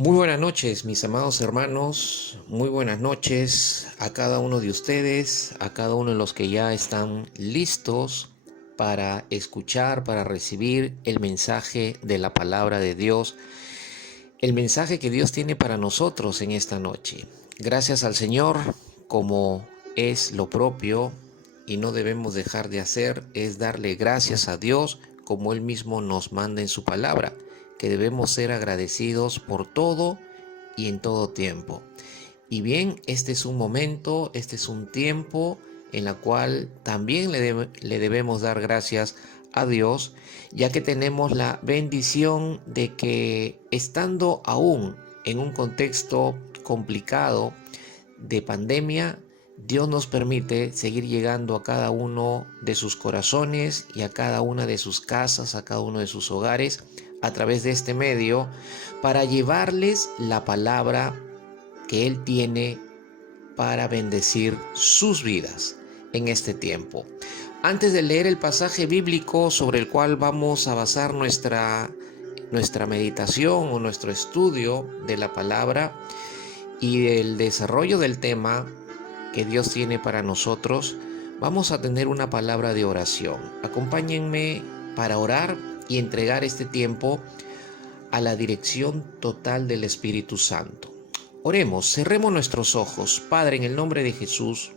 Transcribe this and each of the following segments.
Muy buenas noches, mis amados hermanos. Muy buenas noches a cada uno de ustedes, a cada uno de los que ya están listos para escuchar, para recibir el mensaje de la palabra de Dios, el mensaje que Dios tiene para nosotros en esta noche. Gracias al Señor, como es lo propio y no debemos dejar de hacer, es darle gracias a Dios como Él mismo nos manda en su palabra, que debemos ser agradecidos por todo y en todo tiempo. Y bien, este es un momento, este es un tiempo en la cual también le debemos dar gracias a Dios, ya que tenemos la bendición de que estando aún en un contexto complicado de pandemia, Dios nos permite seguir llegando a cada uno de sus corazones y a cada una de sus casas, a cada uno de sus hogares, a través de este medio, para llevarles la palabra que Él tiene para bendecir sus vidas en este tiempo. Antes de leer el pasaje bíblico sobre el cual vamos a basar nuestra meditación o nuestro estudio de la palabra y el desarrollo del tema que Dios tiene para nosotros, vamos a tener una palabra de oración. Acompáñenme para orar y entregar este tiempo a la dirección total del Espíritu Santo. Oremos, cerremos nuestros ojos. Padre, en el nombre de Jesús,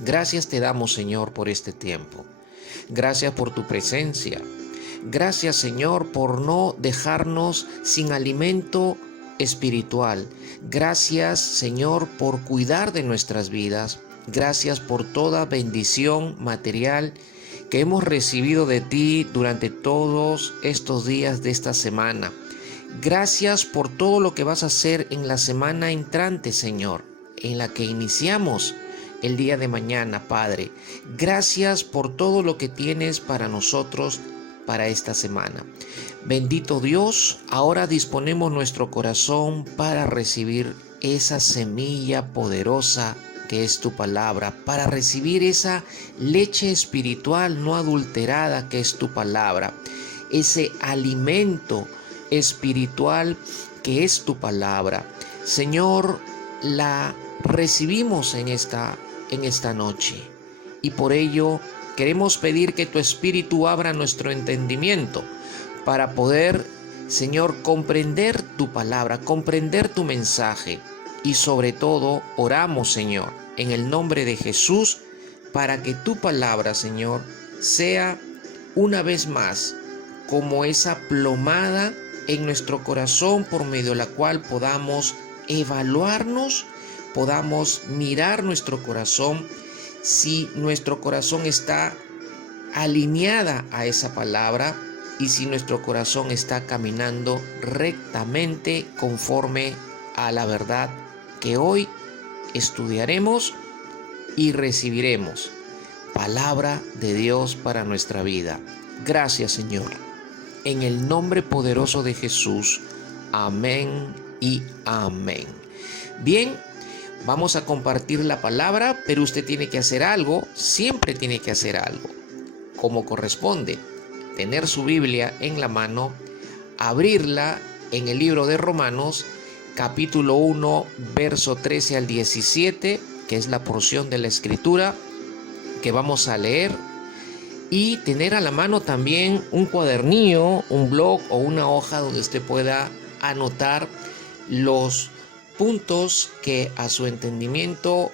gracias te damos, Señor, por este tiempo. Gracias por tu presencia. Gracias, Señor, por no dejarnos sin alimento espiritual. Gracias, Señor, por cuidar de nuestras vidas. Gracias por toda bendición material que hemos recibido de ti durante todos estos días de esta semana. Gracias por todo lo que vas a hacer en la semana entrante, Señor, en la que iniciamos el día de mañana, Padre. Gracias por todo lo que tienes para nosotros para esta semana. Bendito Dios, ahora disponemos nuestro corazón para recibir esa semilla poderosa que es tu palabra, para recibir esa leche espiritual no adulterada que es tu palabra, ese alimento espiritual que es tu palabra. Señor, la recibimos en esta noche y por ello queremos pedir que tu Espíritu abra nuestro entendimiento para poder, Señor, comprender tu palabra, comprender tu mensaje y sobre todo oramos, Señor, en el nombre de Jesús para que tu palabra, Señor, sea una vez más como esa plomada en nuestro corazón por medio de la cual podamos evaluarnos, podamos mirar nuestro corazón, si nuestro corazón está alineada a esa palabra y si nuestro corazón está caminando rectamente conforme a la verdad que hoy estudiaremos y recibiremos. Palabra de Dios para nuestra vida. Gracias, Señor. En el nombre poderoso de Jesús. Amén y amén. Bien, vamos a compartir la palabra, pero usted tiene que hacer algo, siempre tiene que hacer algo, como corresponde. Tener su Biblia en la mano, abrirla en el libro de Romanos, capítulo 1, verso 13 al 17, que es la porción de la Escritura que vamos a leer, y tener a la mano también un cuadernillo, un blog o una hoja donde usted pueda anotar los puntos que a su entendimiento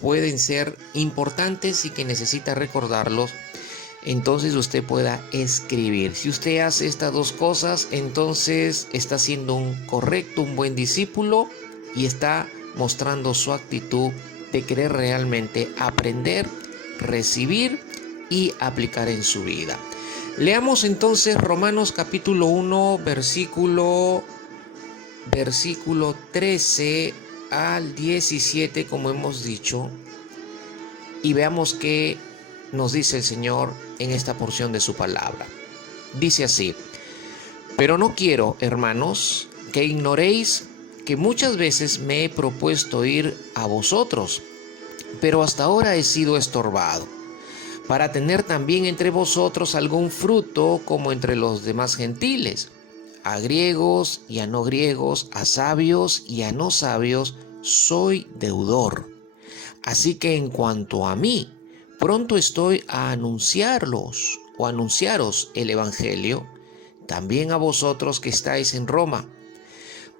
pueden ser importantes y que necesita recordarlos. Entonces usted pueda escribir. Si usted hace estas dos cosas, entonces está siendo un buen discípulo y está mostrando su actitud de querer realmente aprender, recibir y aplicar en su vida. Leamos entonces Romanos capítulo 1, versículo 13 al 17, como hemos dicho, y veamos qué nos dice el Señor en esta porción de su palabra. Dice así: pero no quiero, hermanos, que ignoréis que muchas veces me he propuesto ir a vosotros, pero hasta ahora he sido estorbado, para tener también entre vosotros algún fruto como entre los demás gentiles. a griegos y a no griegos, a sabios y a no sabios, soy deudor. Así que en cuanto a mí, pronto estoy a anunciaros el Evangelio, también a vosotros que estáis en Roma,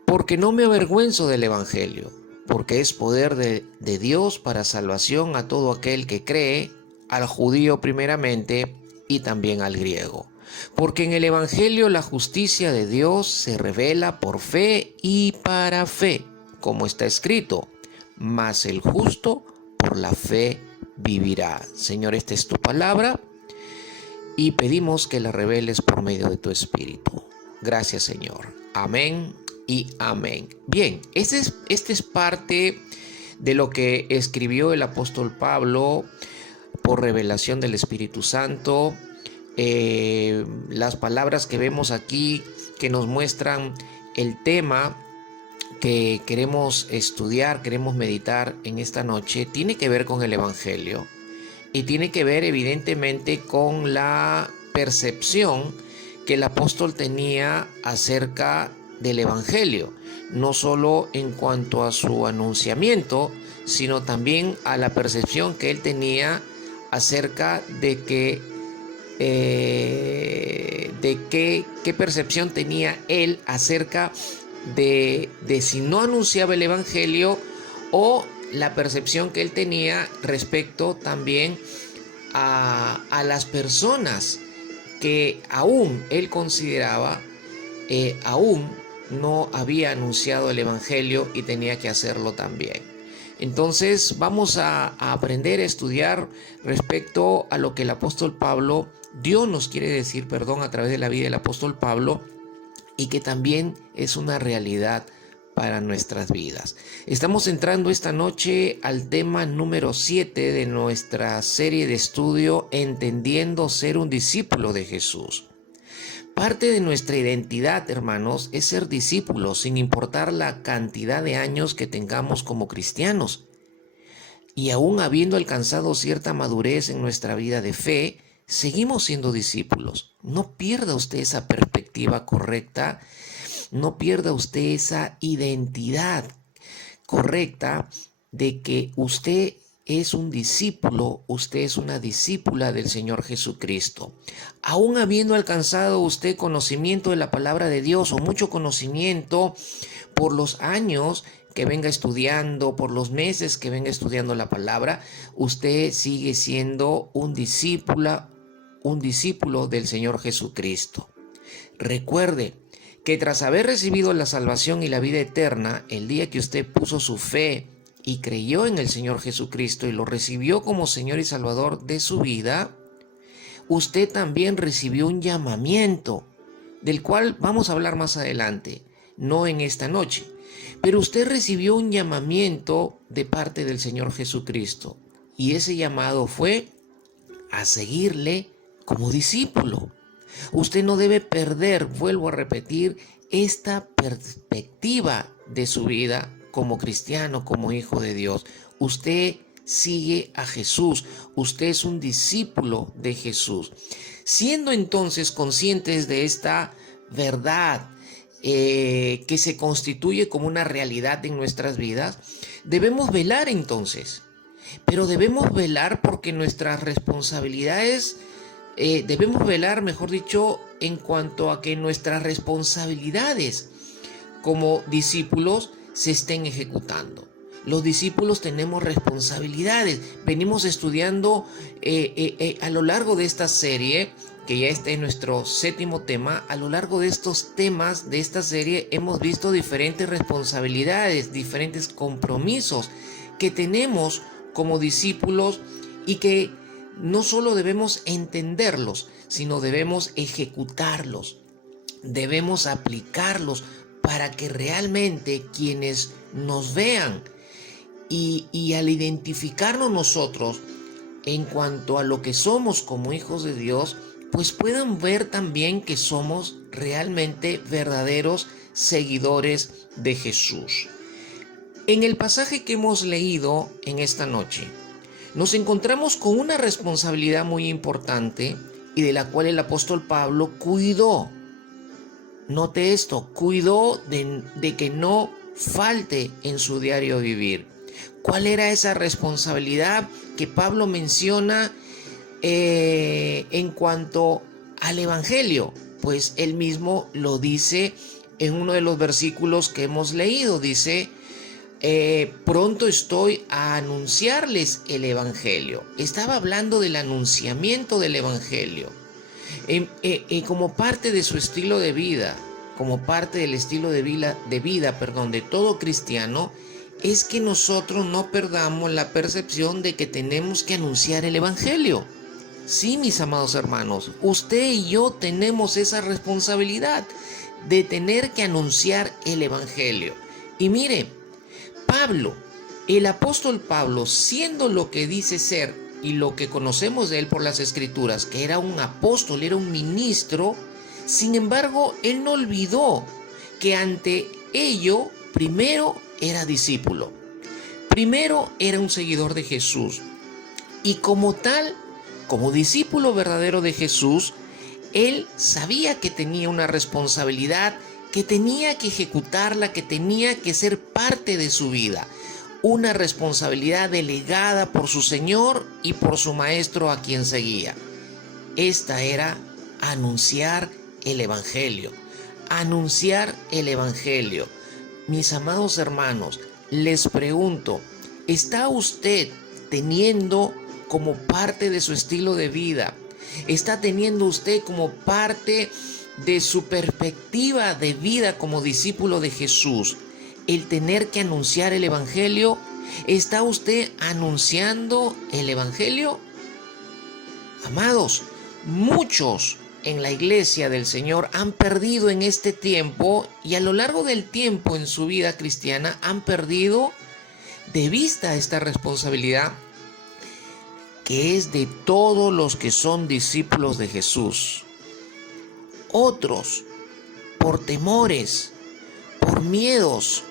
porque no me avergüenzo del Evangelio, porque es poder de Dios para salvación a todo aquel que cree, al judío primeramente y también al griego. Porque en el Evangelio la justicia de Dios se revela por fe y para fe, como está escrito, mas el justo por la fe vivirá. Señor, esta es tu palabra y pedimos que la reveles por medio de tu Espíritu. Gracias, Señor. Amén y amén. Bien, este es parte de lo que escribió el apóstol Pablo por revelación del Espíritu Santo. Las palabras que vemos aquí que nos muestran el tema que queremos estudiar, queremos meditar en esta noche, tiene que ver con el Evangelio y tiene que ver evidentemente con la percepción que el apóstol tenía acerca del Evangelio, no solo en cuanto a su anunciamiento, sino también a la percepción que él tenía acerca de qué percepción tenía él acerca de si no anunciaba el Evangelio, o la percepción que él tenía respecto también a las personas que aún él consideraba aún no había anunciado el Evangelio y tenía que hacerlo también. Entonces vamos a aprender a estudiar respecto a lo que el apóstol Pablo, Dios nos quiere decir, a través de la vida del apóstol Pablo, y que también es una realidad para nuestras vidas. Estamos entrando esta noche al tema número 7 de nuestra serie de estudio, Entendiendo ser un discípulo de Jesús. Parte de nuestra identidad, hermanos, es ser discípulos sin importar la cantidad de años que tengamos como cristianos. Y aún habiendo alcanzado cierta madurez en nuestra vida de fe, seguimos siendo discípulos. No pierda usted esa perspectiva correcta, no pierda usted esa identidad correcta de que usted es un discípulo, usted es una discípula del Señor Jesucristo. Aún habiendo alcanzado usted conocimiento de la palabra de Dios o mucho conocimiento por los años que venga estudiando, por los meses que venga estudiando la palabra, usted sigue siendo un discípulo del Señor Jesucristo. Recuerde que tras haber recibido la salvación y la vida eterna, el día que usted puso su fe y creyó en el Señor Jesucristo y lo recibió como Señor y Salvador de su vida, usted también recibió un llamamiento, del cual vamos a hablar más adelante, no en esta noche. Pero usted recibió un llamamiento de parte del Señor Jesucristo, y ese llamado fue a seguirle como discípulo. Usted no debe perder, vuelvo a repetir, esta perspectiva de su vida como cristiano, como hijo de Dios. Usted sigue a Jesús, usted es un discípulo de Jesús. Siendo entonces conscientes de esta verdad que se constituye como una realidad en nuestras vidas, debemos velar entonces. Pero debemos velar porque nuestras responsabilidades, debemos velar, mejor dicho, en cuanto a que nuestras responsabilidades como discípulos se estén ejecutando. Los discípulos tenemos responsabilidades. Venimos estudiando a lo largo de esta serie, que ya está en nuestro 7º tema. A lo largo de estos temas de esta serie hemos visto diferentes responsabilidades, diferentes compromisos que tenemos como discípulos, y que no solo debemos entenderlos, sino debemos ejecutarlos, debemos aplicarlos para que realmente quienes nos vean y al identificarnos nosotros en cuanto a lo que somos como hijos de Dios, pues puedan ver también que somos realmente verdaderos seguidores de Jesús. En el pasaje que hemos leído en esta noche, nos encontramos con una responsabilidad muy importante y de la cual el apóstol Pablo cuidó. Note esto, cuidó de que no falte en su diario vivir. ¿Cuál era esa responsabilidad que Pablo menciona en cuanto al Evangelio? Pues él mismo lo dice en uno de los versículos que hemos leído. Dice, pronto estoy a anunciarles el Evangelio. Estaba hablando del anunciamiento del Evangelio. Como parte de su estilo de vida, como parte del estilo de vida, de todo cristiano, es que nosotros no perdamos la percepción de que tenemos que anunciar el Evangelio. Sí, mis amados hermanos, usted y yo tenemos esa responsabilidad de tener que anunciar el Evangelio. Y mire, Pablo, el apóstol Pablo, siendo lo que dice ser y lo que conocemos de él por las Escrituras, que era un apóstol, era un ministro, sin embargo, él no olvidó que ante ello, primero era discípulo, primero era un seguidor de Jesús, y como tal, como discípulo verdadero de Jesús, él sabía que tenía una responsabilidad, que tenía que ejecutarla, que tenía que ser parte de su vida. Una responsabilidad delegada por su Señor y por su Maestro a quien seguía. Esta era anunciar el Evangelio. Anunciar el Evangelio. Mis amados hermanos, les pregunto, ¿está usted teniendo como parte de su estilo de vida? ¿Está teniendo usted como parte de su perspectiva de vida como discípulo de Jesús el tener que anunciar el Evangelio? ¿Está usted anunciando el Evangelio? Amados, muchos en la iglesia del Señor han perdido en este tiempo y a lo largo del tiempo en su vida cristiana han perdido de vista esta responsabilidad que es de todos los que son discípulos de Jesús. Otros, por temores, por miedos,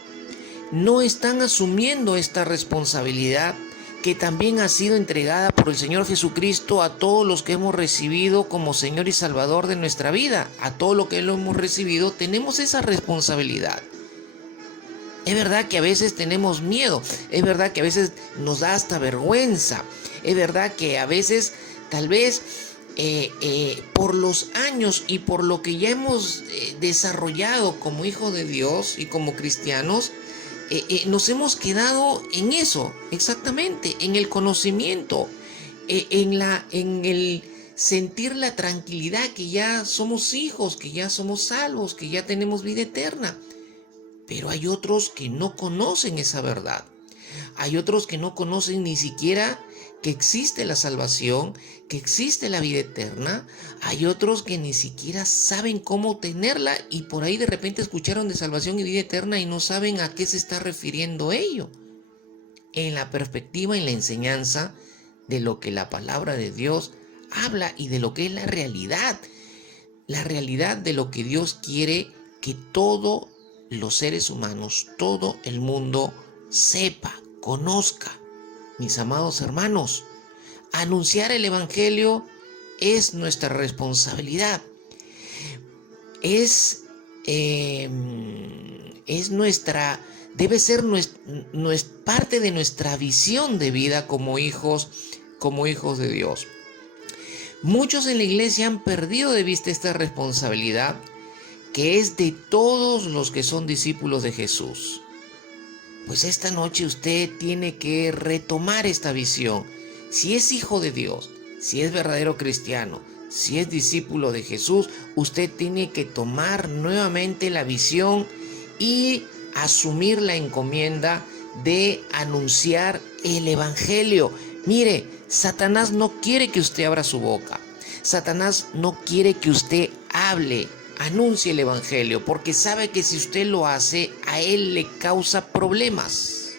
no están asumiendo esta responsabilidad que también ha sido entregada por el Señor Jesucristo a todos los que hemos recibido como Señor y Salvador de nuestra vida. A todos los que lo hemos recibido tenemos esa responsabilidad. Es verdad que a veces tenemos miedo, es verdad que a veces nos da hasta vergüenza, es verdad que a veces tal vez por los años y por lo que ya hemos desarrollado como hijos de Dios y como cristianos, nos hemos quedado en eso, exactamente, en el conocimiento, en el sentir la tranquilidad que ya somos hijos, que ya somos salvos, que ya tenemos vida eterna. Pero hay otros que no conocen esa verdad. Hay otros que no conocen ni siquiera que existe la salvación, que existe la vida eterna. Hay otros que ni siquiera saben cómo obtenerla y por ahí de repente escucharon de salvación y vida eterna y no saben a qué se está refiriendo ello. En la perspectiva, en la enseñanza de lo que la palabra de Dios habla y de lo que es la realidad de lo que Dios quiere que todos los seres humanos, todo el mundo sepa, conozca. Mis amados hermanos, anunciar el Evangelio es nuestra responsabilidad. Debe ser parte de nuestra visión de vida como hijos de Dios. Muchos en la iglesia han perdido de vista esta responsabilidad que es de todos los que son discípulos de Jesús. Pues esta noche usted tiene que retomar esta visión. Si es hijo de Dios, si es verdadero cristiano, si es discípulo de Jesús, usted tiene que tomar nuevamente la visión y asumir la encomienda de anunciar el Evangelio. Mire, Satanás no quiere que usted abra su boca. Satanás no quiere que usted hable, anuncie el Evangelio, porque sabe que si usted lo hace, a él le causa problemas.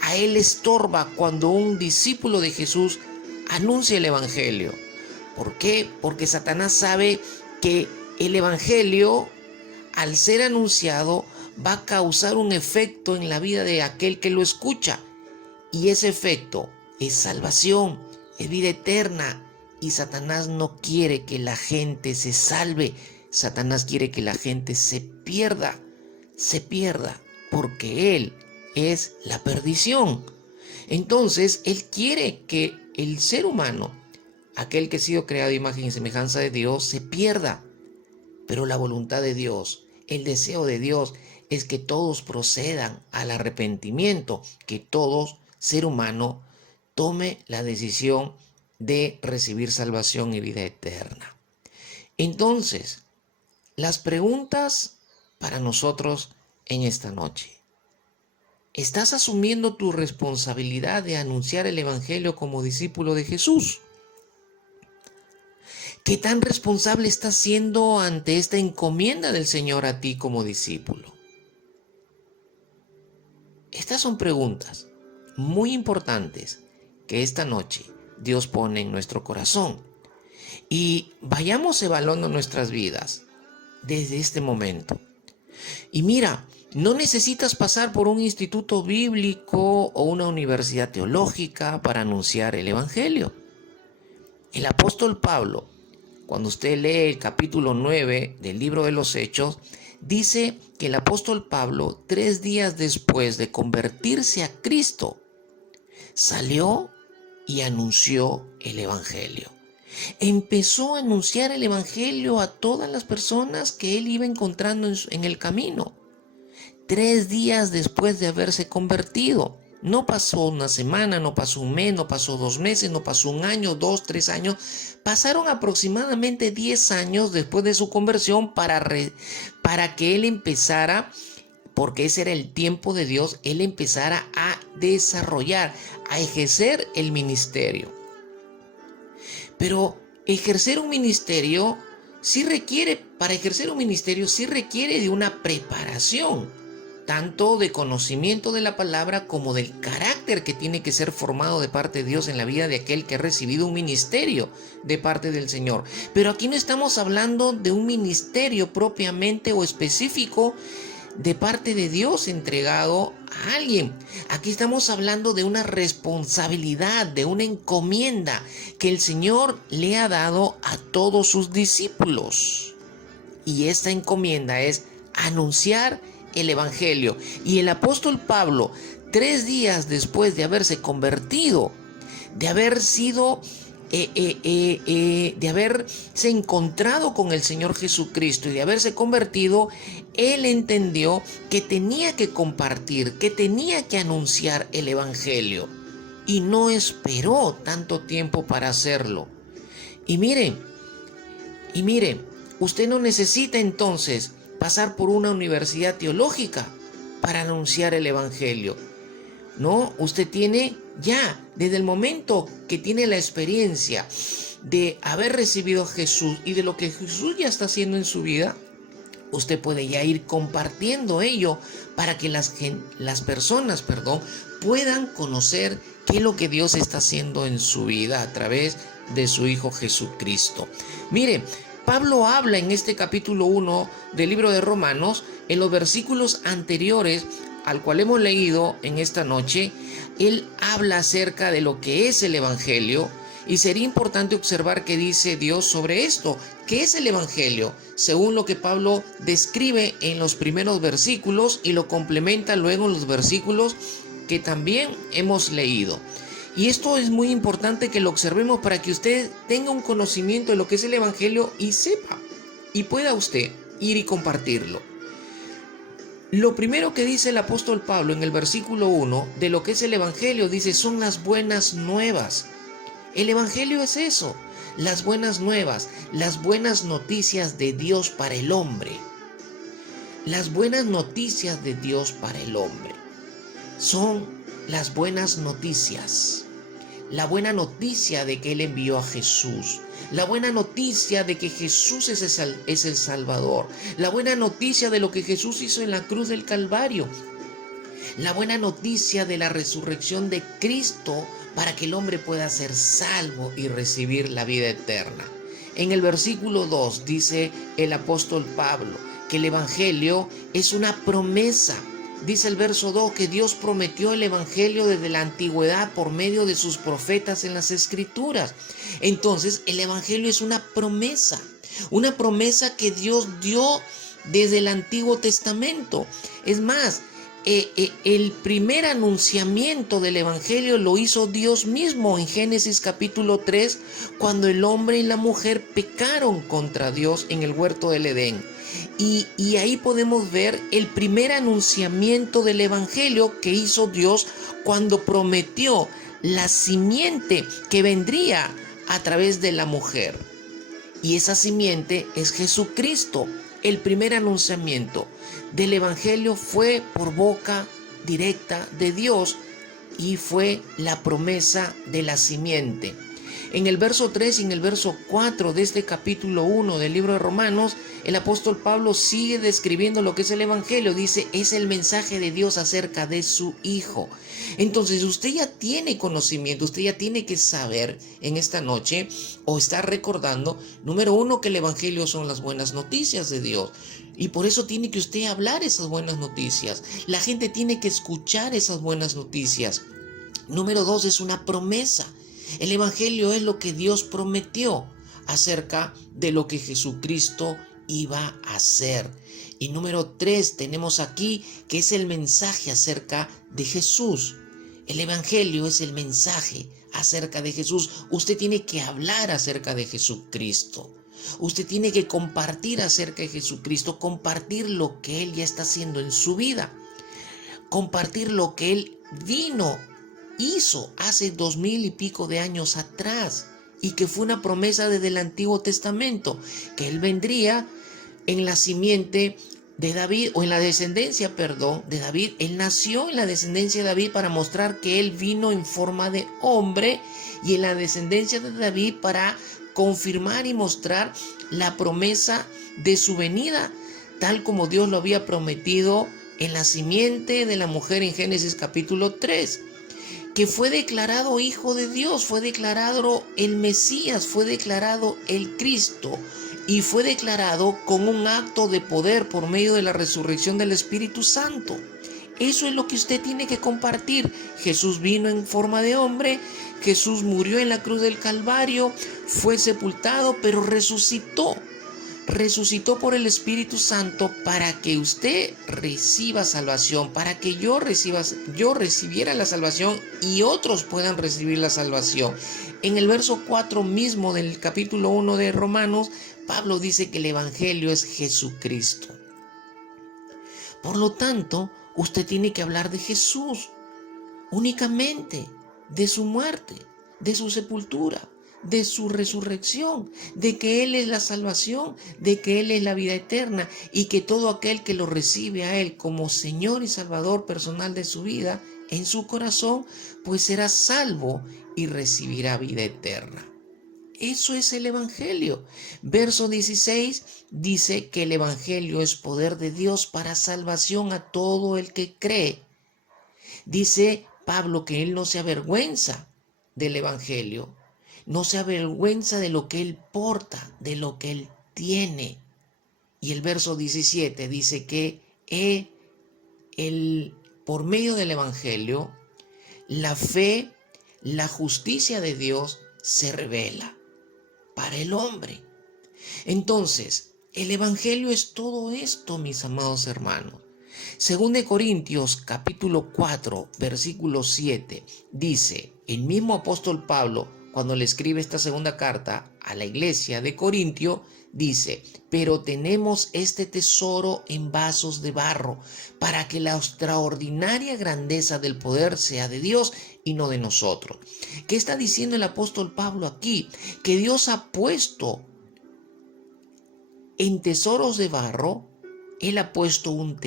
A él le estorba cuando un discípulo de Jesús anuncia el Evangelio. ¿Por qué? Porque Satanás sabe que el Evangelio, al ser anunciado, va a causar un efecto en la vida de aquel que lo escucha. Y ese efecto es salvación, es vida eterna. Y Satanás no quiere que la gente se salve. Satanás quiere que la gente se pierda, porque él es la perdición. Entonces, él quiere que el ser humano, aquel que ha sido creado a imagen y semejanza de Dios, se pierda. Pero la voluntad de Dios, el deseo de Dios, es que todos procedan al arrepentimiento, que todo ser humano tome la decisión de recibir salvación y vida eterna. Entonces, las preguntas para nosotros en esta noche. ¿Estás asumiendo tu responsabilidad de anunciar el Evangelio como discípulo de Jesús? ¿Qué tan responsable estás siendo ante esta encomienda del Señor a ti como discípulo? Estas son preguntas muy importantes que esta noche Dios pone en nuestro corazón. Y vayamos evaluando nuestras vidas desde este momento. Y mira, no necesitas pasar por un instituto bíblico o una universidad teológica para anunciar el Evangelio. El apóstol Pablo, cuando usted lee el capítulo 9 del libro de los Hechos, dice que el apóstol Pablo, 3 días después de convertirse a Cristo, salió y anunció el Evangelio. Empezó a anunciar el Evangelio a todas las personas que él iba encontrando en el camino. 3 días después de haberse convertido. No pasó una semana, no pasó un mes, no pasó 2 meses, no pasó un año, 2, 3 años. Pasaron aproximadamente 10 años después de su conversión para que él empezara, porque ese era el tiempo de Dios, él empezara a desarrollar, a ejercer el ministerio. Pero ejercer un ministerio para ejercer un ministerio sí requiere de una preparación, tanto de conocimiento de la palabra como del carácter que tiene que ser formado de parte de Dios en la vida de aquel que ha recibido un ministerio de parte del Señor. Pero aquí no estamos hablando de un ministerio propiamente o específico de parte de Dios entregado a alguien. Aquí estamos hablando de una responsabilidad, de una encomienda que el Señor le ha dado a todos sus discípulos. Y esta encomienda es anunciar el Evangelio. Y el apóstol Pablo, 3 días después de haberse convertido, de haberse encontrado con el Señor Jesucristo y de haberse convertido, él entendió que tenía que compartir, que tenía que anunciar el Evangelio y no esperó tanto tiempo para hacerlo. Y mire, usted no necesita entonces pasar por una universidad teológica para anunciar el Evangelio. No, usted tiene ya, desde el momento que tiene la experiencia de haber recibido a Jesús y de lo que Jesús ya está haciendo en su vida, usted puede ya ir compartiendo ello para que las personas puedan conocer qué es lo que Dios está haciendo en su vida a través de su Hijo Jesucristo. Mire, Pablo habla en este capítulo 1 del libro de Romanos, en los versículos anteriores al cual hemos leído en esta noche, él habla acerca de lo que es el Evangelio y sería importante observar qué dice Dios sobre esto. ¿Qué es el Evangelio? Según lo que Pablo describe en los primeros versículos y lo complementa luego en los versículos que también hemos leído. Y esto es muy importante que lo observemos para que usted tenga un conocimiento de lo que es el Evangelio y sepa y pueda usted ir y compartirlo. Lo primero que dice el apóstol Pablo en el versículo 1 de lo que es el Evangelio, dice, son las buenas nuevas. El Evangelio es eso, las buenas nuevas, las buenas noticias de Dios para el hombre. Las buenas noticias de Dios para el hombre son las buenas noticias. La buena noticia de que Él envió a Jesús. La buena noticia de que Jesús es el Salvador. La buena noticia de lo que Jesús hizo en la cruz del Calvario. La buena noticia de la resurrección de Cristo para que el hombre pueda ser salvo y recibir la vida eterna. En el versículo 2 dice el apóstol Pablo que el Evangelio es una promesa Dice el verso 2 que Dios prometió el evangelio desde la antigüedad por medio de sus profetas en las escrituras. Entonces, el evangelio es una promesa que Dios dio desde el Antiguo Testamento. Es más, el primer anunciamiento del evangelio lo hizo Dios mismo en Génesis capítulo 3, cuando el hombre y la mujer pecaron contra Dios en el huerto del Edén. Y ahí podemos ver el primer anunciamiento del evangelio que hizo Dios cuando prometió la simiente que vendría a través de la mujer. Y esa simiente es Jesucristo. El primer anunciamiento del evangelio fue por boca directa de Dios y fue la promesa de la simiente. En el verso 3 y en el verso 4 de este capítulo 1 del libro de Romanos, el apóstol Pablo sigue describiendo lo que es el evangelio. Dice, es el mensaje de Dios acerca de su Hijo. Entonces usted ya tiene conocimiento, usted ya tiene que saber en esta noche o estar recordando, número uno, que el evangelio son las buenas noticias de Dios. Y por eso tiene que usted hablar esas buenas noticias. La gente tiene que escuchar esas buenas noticias. Número 2, es una promesa. El evangelio es lo que Dios prometió acerca de lo que Jesucristo iba a hacer. Y número 3, tenemos aquí que es el mensaje acerca de Jesús. El evangelio es el mensaje acerca de Jesús. Usted tiene que hablar acerca de Jesucristo. Usted tiene que compartir acerca de Jesucristo, compartir lo que Él ya está haciendo en su vida, compartir lo que Él hizo hace 2000 y pico de años atrás y que fue una promesa desde el Antiguo Testamento, que Él vendría en la simiente de David, o en la descendencia, de David. Él nació en la descendencia de David para mostrar que Él vino en forma de hombre, y en la descendencia de David para confirmar y mostrar la promesa de su venida, tal como Dios lo había prometido en la simiente de la mujer en Génesis capítulo 3. Que fue declarado Hijo de Dios, fue declarado el Mesías, fue declarado el Cristo, y fue declarado con un acto de poder por medio de la resurrección del Espíritu Santo. Eso es lo que usted tiene que compartir. Jesús vino en forma de hombre, Jesús murió en la cruz del Calvario, fue sepultado, pero resucitó por el Espíritu Santo para que usted reciba salvación, para que yo recibiera la salvación y otros puedan recibir la salvación. En el verso 4 mismo del capítulo 1 de Romanos, Pablo dice que el evangelio es Jesucristo. Por lo tanto, usted tiene que hablar de Jesús únicamente, de su muerte, de su sepultura, de su resurrección, de que Él es la salvación, de que Él es la vida eterna, y que todo aquel que lo recibe a Él como Señor y Salvador personal de su vida, en su corazón, pues será salvo y recibirá vida eterna. Eso es el evangelio. Verso 16 dice que el evangelio es poder de Dios para salvación a todo el que cree. Dice Pablo que él no se avergüenza del evangelio, no se avergüenza de lo que él porta, de lo que él tiene. Y el verso 17 dice que por medio del evangelio, la fe, la justicia de Dios se revela para el hombre. Entonces, el evangelio es todo esto, mis amados hermanos. Según de Corintios capítulo 4 versículo 7 dice el mismo apóstol Pablo, cuando le escribe esta segunda carta a la iglesia de Corintio, dice: pero tenemos este tesoro en vasos de barro, para que la extraordinaria grandeza del poder sea de Dios y no de nosotros. ¿Qué está diciendo el apóstol Pablo aquí? Que Dios ha puesto en tesoros de barro. Él ha puesto un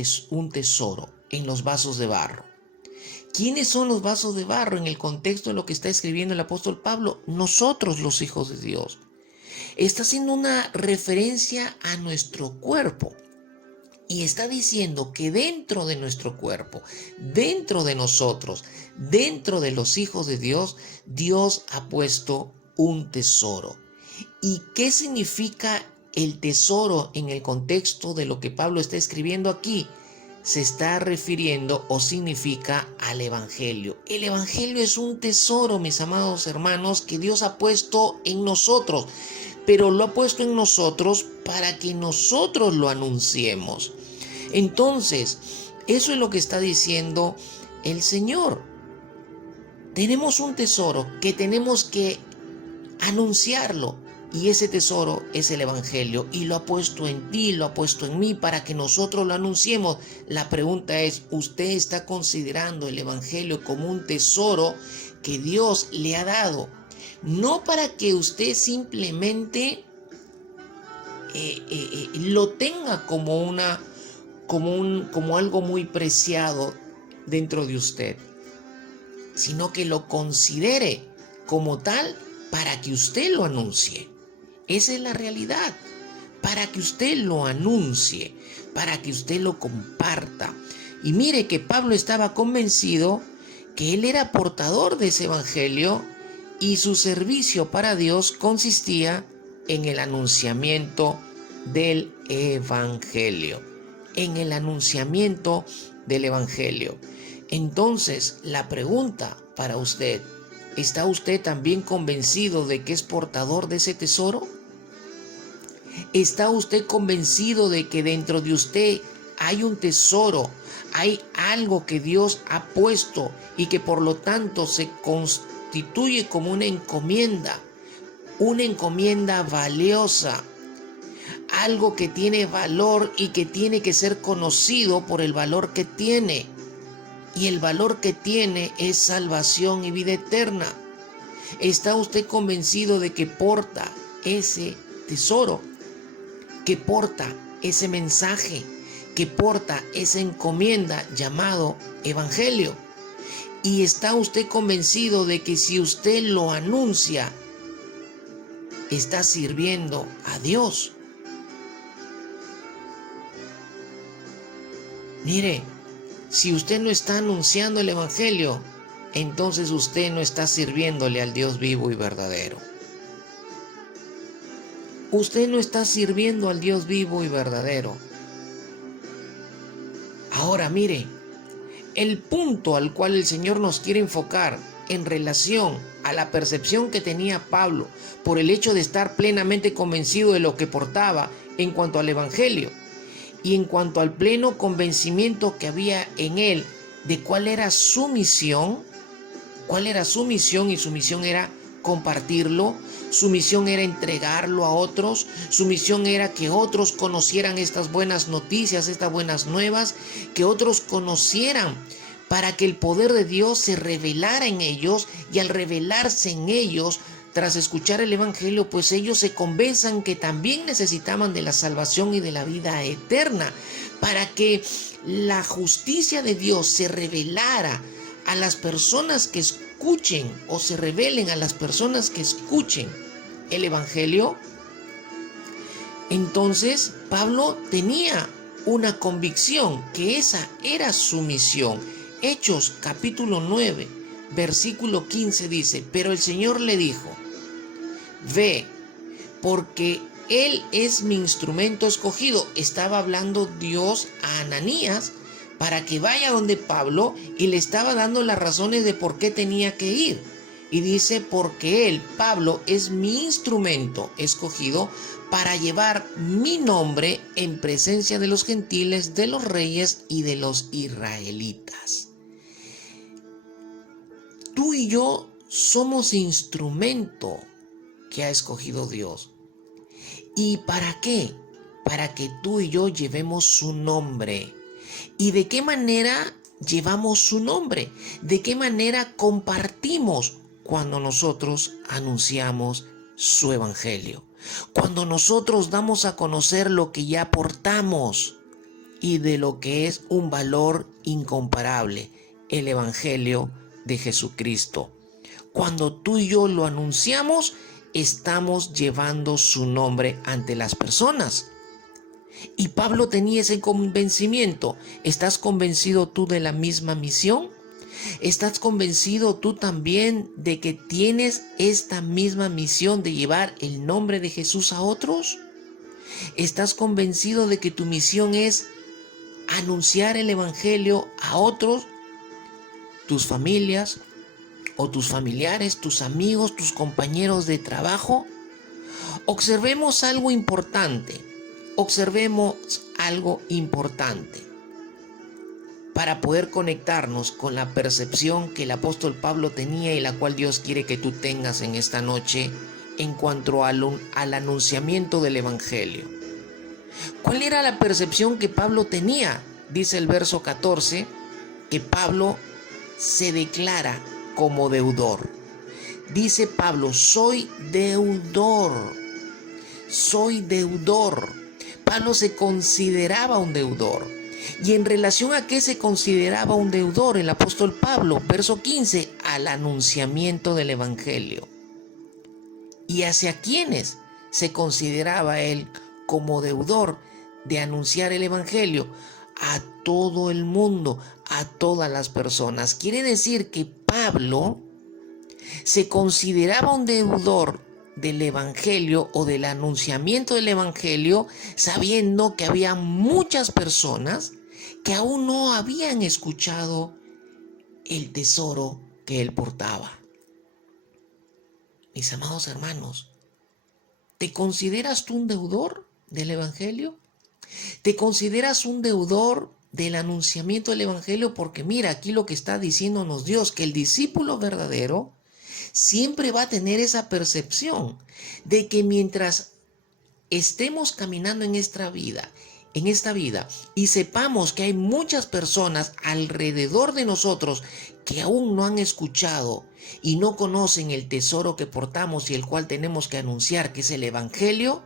tesoro en los vasos de barro. ¿Quiénes son los vasos de barro en el contexto de lo que está escribiendo el apóstol Pablo? Nosotros, los hijos de Dios. Está haciendo una referencia a nuestro cuerpo y está diciendo que dentro de nuestro cuerpo, dentro de nosotros, dentro de los hijos de Dios, Dios ha puesto un tesoro. ¿Y qué significa el tesoro en el contexto de lo que Pablo está escribiendo aquí? se está refiriendo o significa al Evangelio. El Evangelio es un tesoro, mis amados hermanos, que Dios ha puesto en nosotros, pero lo ha puesto en nosotros para que nosotros lo anunciemos. Entonces, eso es lo que está diciendo el Señor. Tenemos un tesoro que tenemos que anunciarlo. Y ese tesoro es el Evangelio, y lo ha puesto en ti, lo ha puesto en mí para que nosotros lo anunciemos. La pregunta es, ¿usted está considerando el Evangelio como un tesoro que Dios le ha dado? No para que usted simplemente lo tenga como algo muy preciado dentro de usted, sino que lo considere como tal para que usted lo anuncie. Esa es la realidad, para que usted lo anuncie, para que usted lo comparta. Y mire que Pablo estaba convencido que él era portador de ese evangelio y su servicio para Dios consistía en el anunciamiento del evangelio, en el anunciamiento del evangelio. Entonces, la pregunta para usted: ¿está usted también convencido de que es portador de ese tesoro? ¿Está usted convencido de que dentro de usted hay un tesoro, hay algo que Dios ha puesto y que por lo tanto se constituye como una encomienda valiosa, algo que tiene valor y que tiene que ser conocido por el valor que tiene? Y el valor que tiene es salvación y vida eterna. ¿Está usted convencido de que porta ese tesoro, que porta ese mensaje, que porta esa encomienda llamado evangelio? ¿Y está usted convencido de que si usted lo anuncia, está sirviendo a Dios? Mire, si usted no está anunciando el evangelio, entonces usted no está sirviéndole al Dios vivo y verdadero. Usted no está sirviendo al Dios vivo y verdadero. Ahora mire, el punto al cual el Señor nos quiere enfocar en relación a la percepción que tenía Pablo por el hecho de estar plenamente convencido de lo que portaba en cuanto al evangelio, y en cuanto al pleno convencimiento que había en él de cuál era su misión, y su misión era compartirlo, su misión era entregarlo a otros, su misión era que otros conocieran estas buenas noticias, estas buenas nuevas, que otros conocieran, para que el poder de Dios se revelara en ellos, y al revelarse en ellos, tras escuchar el evangelio, pues ellos se convenzan que también necesitaban de la salvación y de la vida eterna, para que la justicia de Dios se revelara a las personas que escuchen, o se revelen a las personas que escuchen el evangelio. Entonces Pablo tenía una convicción que esa era su misión. Hechos capítulo 9 versículo 15 dice: pero el Señor le dijo: ve, porque él es mi instrumento escogido. Estaba hablando Dios a Ananías para que vaya donde Pablo, y le estaba dando las razones de por qué tenía que ir. Y dice: porque él, Pablo, es mi instrumento escogido para llevar mi nombre en presencia de los gentiles, de los reyes y de los israelitas. Tú y yo somos instrumento que ha escogido Dios. ¿Y para qué? Para que tú y yo llevemos su nombre. ¿Y de qué manera llevamos su nombre? ¿De qué manera compartimos cuando nosotros anunciamos su evangelio? Cuando nosotros damos a conocer lo que ya portamos y de lo que es un valor incomparable, el evangelio de Jesucristo. Cuando tú y yo lo anunciamos, estamos llevando su nombre ante las personas. Y Pablo tenía ese convencimiento. ¿Estás convencido tú de la misma misión? ¿Estás convencido tú también de que tienes esta misma misión de llevar el nombre de Jesús a otros? ¿Estás convencido de que tu misión es anunciar el evangelio a otros, tus familias o tus familiares, tus amigos, tus compañeros de trabajo? Observemos algo importante. Observemos algo importante para poder conectarnos con la percepción que el apóstol Pablo tenía y la cual Dios quiere que tú tengas en esta noche en cuanto al anunciamiento del evangelio. ¿Cuál era la percepción que Pablo tenía? Dice el verso 14 que Pablo se declara como deudor. Dice Pablo, soy deudor. Soy deudor. Pablo se consideraba un deudor. Y en relación a qué se consideraba un deudor el apóstol Pablo, verso 15, al anunciamiento del evangelio. ¿Y hacia quiénes se consideraba él como deudor de anunciar el evangelio? A todo el mundo, a todas las personas. Quiere decir que Pablo se consideraba un deudor del evangelio o del anunciamiento del evangelio, sabiendo que había muchas personas que aún no habían escuchado el tesoro que él portaba. Mis amados hermanos, ¿te consideras tú un deudor del evangelio? ¿Te consideras un deudor del anunciamiento del evangelio? Porque mira aquí lo que está diciéndonos Dios, que el discípulo verdadero siempre va a tener esa percepción de que mientras estemos caminando en esta vida y sepamos que hay muchas personas alrededor de nosotros que aún no han escuchado y no conocen el tesoro que portamos y el cual tenemos que anunciar, que es el evangelio,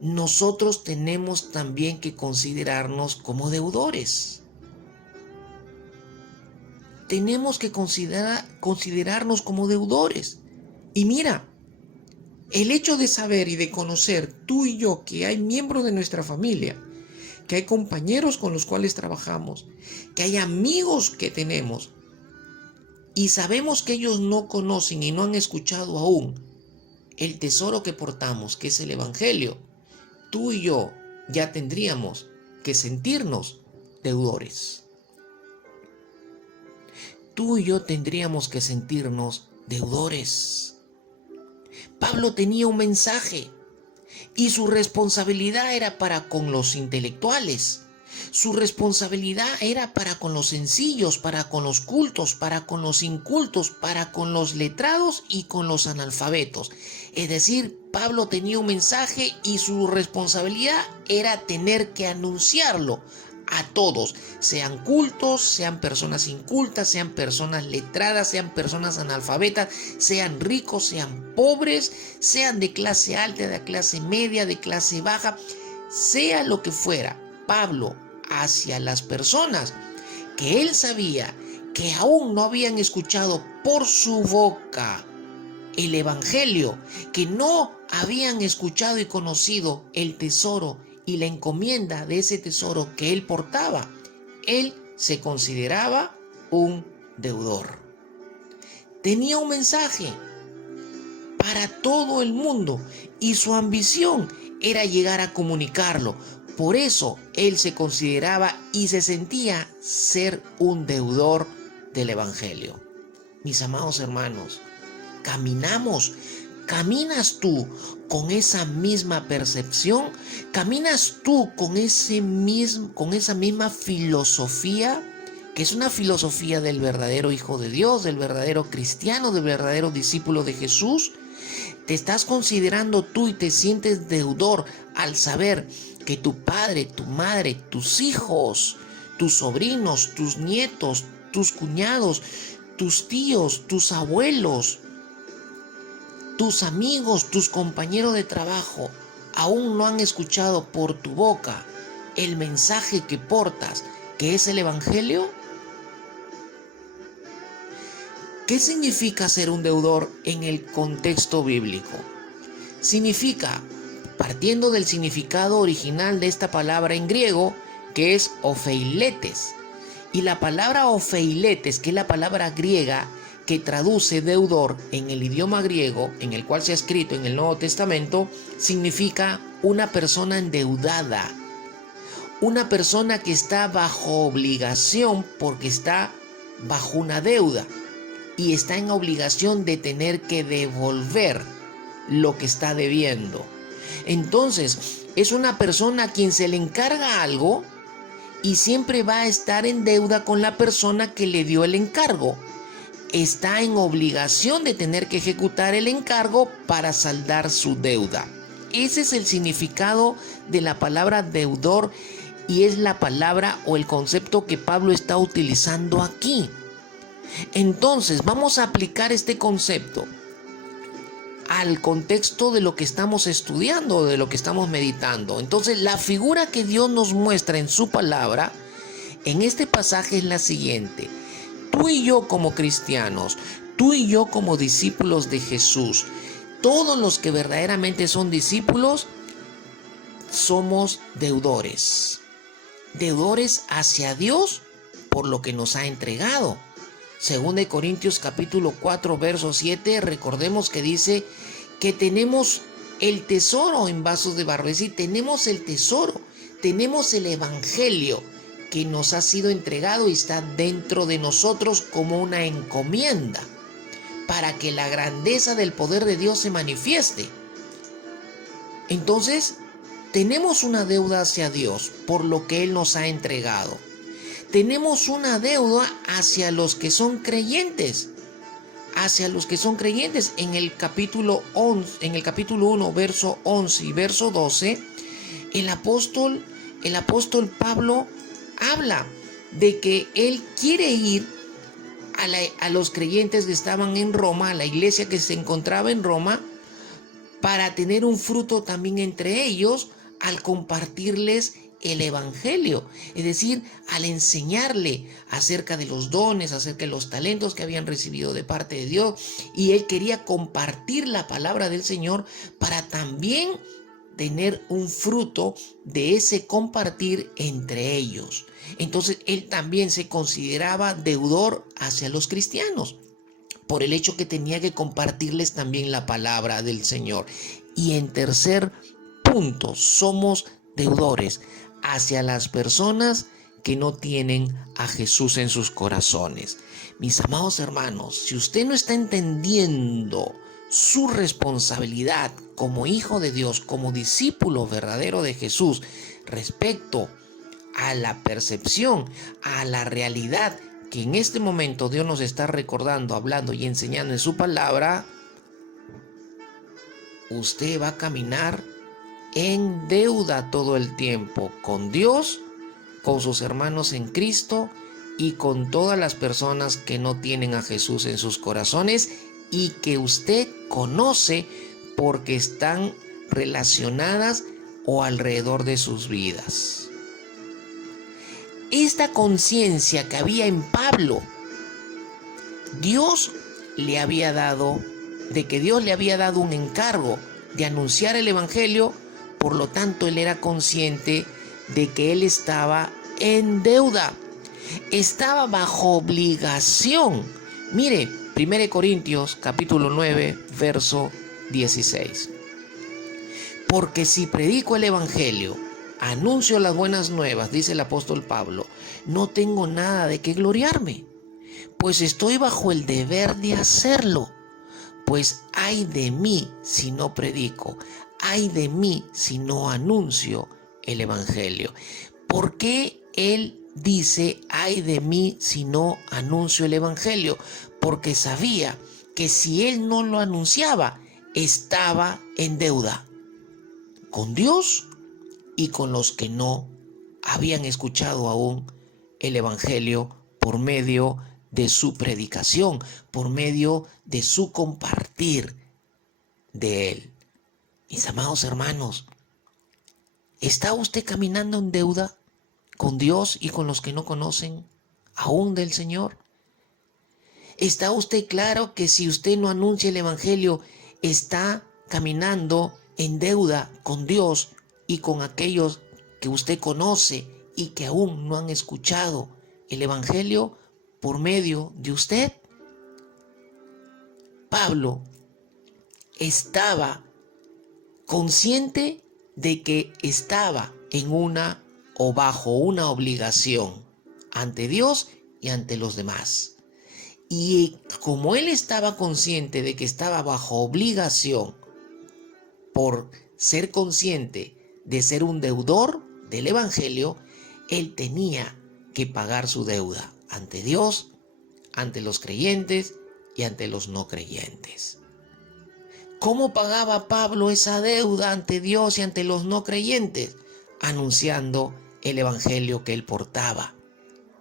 nosotros tenemos también que considerarnos como deudores. Tenemos que considerarnos como deudores. Y mira, el hecho de saber y de conocer tú y yo que hay miembros de nuestra familia, que hay compañeros con los cuales trabajamos, que hay amigos que tenemos, y sabemos que ellos no conocen y no han escuchado aún el tesoro que portamos, que es el evangelio, tú y yo ya tendríamos que sentirnos deudores. Tú y yo tendríamos que sentirnos deudores. Pablo tenía un mensaje y su responsabilidad era para con los intelectuales. Su responsabilidad era para con los sencillos, para con los cultos, para con los incultos, para con los letrados y con los analfabetos. Es decir, Pablo tenía un mensaje y su responsabilidad era tener que anunciarlo a todos, sean cultos, sean personas incultas, sean personas letradas, sean personas analfabetas, sean ricos, sean pobres, sean de clase alta, de clase media, de clase baja, sea lo que fuera. Pablo, hacia las personas que él sabía que aún no habían escuchado por su boca el evangelio, que no habían escuchado y conocido el tesoro y la encomienda de ese tesoro que él portaba, él se consideraba un deudor. Tenía un mensaje para todo el mundo y su ambición era llegar a comunicarlo. Por eso él se consideraba y se sentía ser un deudor del evangelio. Mis amados hermanos, ¿caminas tú con esa misma percepción? ¿Caminas tú con esa misma filosofía? Que es una filosofía del verdadero Hijo de Dios, del verdadero cristiano, del verdadero discípulo de Jesús. ¿Te estás considerando tú y te sientes deudor al saber que tu padre, tu madre, tus hijos, tus sobrinos, tus nietos, tus cuñados, tus tíos, tus abuelos, tus amigos, tus compañeros de trabajo aún no han escuchado por tu boca el mensaje que portas, que es el evangelio? ¿Qué significa ser un deudor en el contexto bíblico? Significa, partiendo del significado original de esta palabra en griego, que es ofeiletes, y la palabra ofeiletes, que es la palabra griega que traduce deudor en el idioma griego, en el cual se ha escrito en el Nuevo Testamento, significa una persona endeudada, una persona que está bajo obligación porque está bajo una deuda y está en obligación de tener que devolver lo que está debiendo. Entonces, es una persona a quien se le encarga algo y siempre va a estar en deuda con la persona que le dio el encargo. Está en obligación de tener que ejecutar el encargo para saldar su deuda. Ese es el significado de la palabra deudor y es la palabra o el concepto que Pablo está utilizando aquí. Entonces, vamos a aplicar este concepto al contexto de lo que estamos estudiando, de lo que estamos meditando. Entonces, la figura que Dios nos muestra en su palabra, en este pasaje es la siguiente. Tú y yo como cristianos, tú y yo como discípulos de Jesús, todos los que verdaderamente son discípulos, somos deudores. Deudores hacia Dios por lo que nos ha entregado. Según de Corintios capítulo 4, verso 7, recordemos que dice que tenemos el tesoro en vasos de barro. Es decir, tenemos el tesoro, tenemos el evangelio que nos ha sido entregado y está dentro de nosotros como una encomienda para que la grandeza del poder de Dios se manifieste. Entonces, tenemos una deuda hacia Dios por lo que Él nos ha entregado. Tenemos una deuda hacia los que son creyentes. Hacia los que son creyentes. En el capítulo 1, verso 11 y verso 12, el apóstol Pablo habla de que él quiere ir a los creyentes que estaban en Roma, a la iglesia que se encontraba en Roma, para tener un fruto también entre ellos al compartirles el evangelio, es decir, al enseñarle acerca de los dones, acerca de los talentos que habían recibido de parte de Dios, y él quería compartir la palabra del Señor para también tener un fruto de ese compartir entre ellos. Entonces él también se consideraba deudor hacia los cristianos por el hecho que tenía que compartirles también la palabra del Señor. Y en tercer punto, somos deudores hacia las personas que no tienen a Jesús en sus corazones. Mis amados hermanos, si usted no está entendiendo su responsabilidad como hijo de Dios, como discípulo verdadero de Jesús, respecto a la percepción, a la realidad que en este momento Dios nos está recordando, hablando y enseñando en su palabra, usted va a caminar en deuda todo el tiempo con Dios, con sus hermanos en Cristo y con todas las personas que no tienen a Jesús en sus corazones y que usted conoce porque están relacionadas o alrededor de sus vidas. Esta conciencia que había en Pablo, Dios le había dado, de que Dios le había dado un encargo de anunciar el evangelio. Por lo tanto, él era consciente de que él estaba en deuda, estaba bajo obligación. Mire, 1 Corintios capítulo 9, verso 16. Porque si predico el evangelio, anuncio las buenas nuevas, dice el apóstol Pablo, no tengo nada de qué gloriarme, pues estoy bajo el deber de hacerlo. Pues ay de mí si no predico, ay de mí si no anuncio el evangelio. ¿Por qué él dice ay de mí si no anuncio el evangelio? Porque sabía que si él no lo anunciaba, estaba en deuda con Dios y con los que no habían escuchado aún el evangelio por medio de su predicación, por medio de su compartir de él. Mis amados hermanos, ¿está usted caminando en deuda con Dios y con los que no conocen aún del Señor? ¿Está usted claro que si usted no anuncia el evangelio, está caminando en deuda con Dios y con aquellos que usted conoce y que aún no han escuchado el evangelio por medio de usted? Pablo estaba consciente de que estaba en una o bajo una obligación ante Dios y ante los demás. Y como él estaba consciente de que estaba bajo obligación por ser consciente de ser un deudor del Evangelio, él tenía que pagar su deuda ante Dios, ante los creyentes y ante los no creyentes. ¿Cómo pagaba Pablo esa deuda ante Dios y ante los no creyentes? Anunciando el Evangelio que él portaba